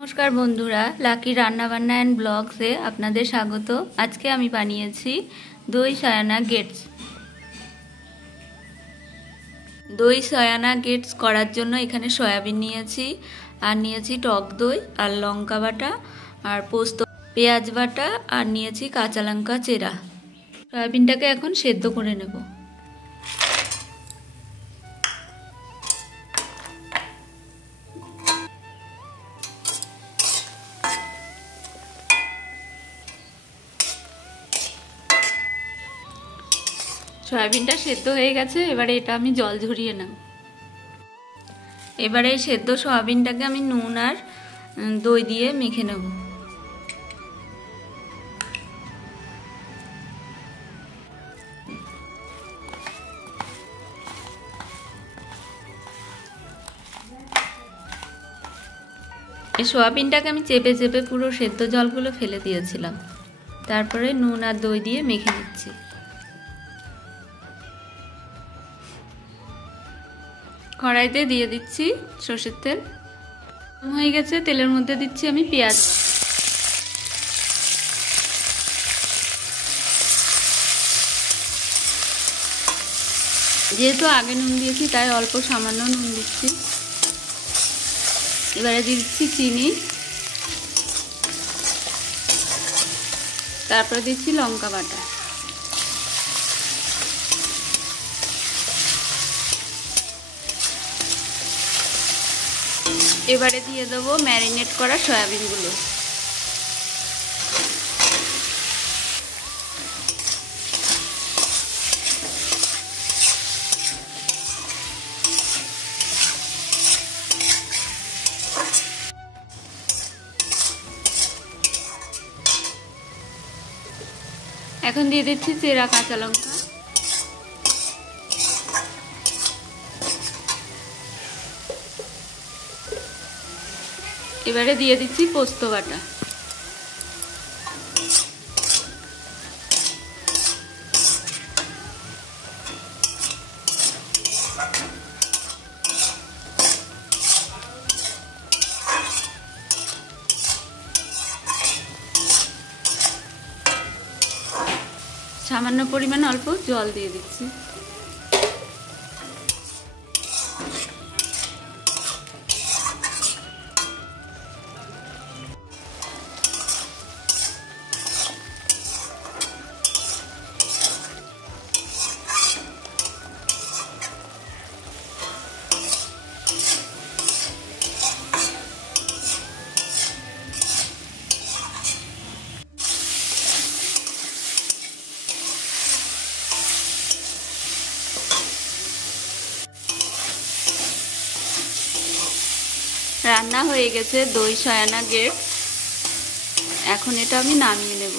नमस्कार बंधुरा Laki रान्ना बान्ना and ब्लग्से आपनादेर स्वागत। आज के आमी बानिয়েছি दई सयाना गेट्स। दई सयाना गेट्स करार जोन्नो एखाने सयाबिन निয়েছি আর নিয়েছি টক দই আর লঙ্কা বাটা আর পোস্ত পেঁয়াজ বাটা আর নিয়েছি কাঁচা লঙ্কা চেরা। সয়াবিনটাকে এখন সেদ্ধ করে নেব। সয়াবিনটা সেদ্ধ হয়ে গেছে, এবারে এটা আমি জল ঝরিয়ে নেব। এবারে এই সেদ্ধ সয়াবিনটাকে আমি নুন আর দই দিয়ে মেখে নেব। এই সয়াবিনটাকে আমি চেপে চেপে পুরো সেদ্ধ জলগুলো ফেলে দিয়েছিলাম, তারপরে নুন আর দই দিয়ে মেখে নিচ্ছি। কড়াইতে দিয়ে দিচ্ছি সরষের তেল, হয়ে গেছে। তেলের মধ্যে দিচ্ছি আমি পেঁয়াজ। যেহেতু আগে নুন দিয়েছি তাই অল্প সামান্য নুন দিচ্ছি। এবারে দিয়ে দিচ্ছি চিনি, তারপরে দিচ্ছি লঙ্কা বাটা। এবারে দিয়ে দেবো ম্যারিনেট করা সয়াবিনগুলো। এখন দিয়ে দিচ্ছি চেরা কাঁচা লঙ্কা। এবারে দিয়ে দিচ্ছি পোস্ত বাটা। সামান্য পরিমাণ অল্প জল দিয়ে দিচ্ছি। রান্না হয়ে গেছে দই সয়ানা গেটস। এখন এটা আমি নামিয়ে নেব।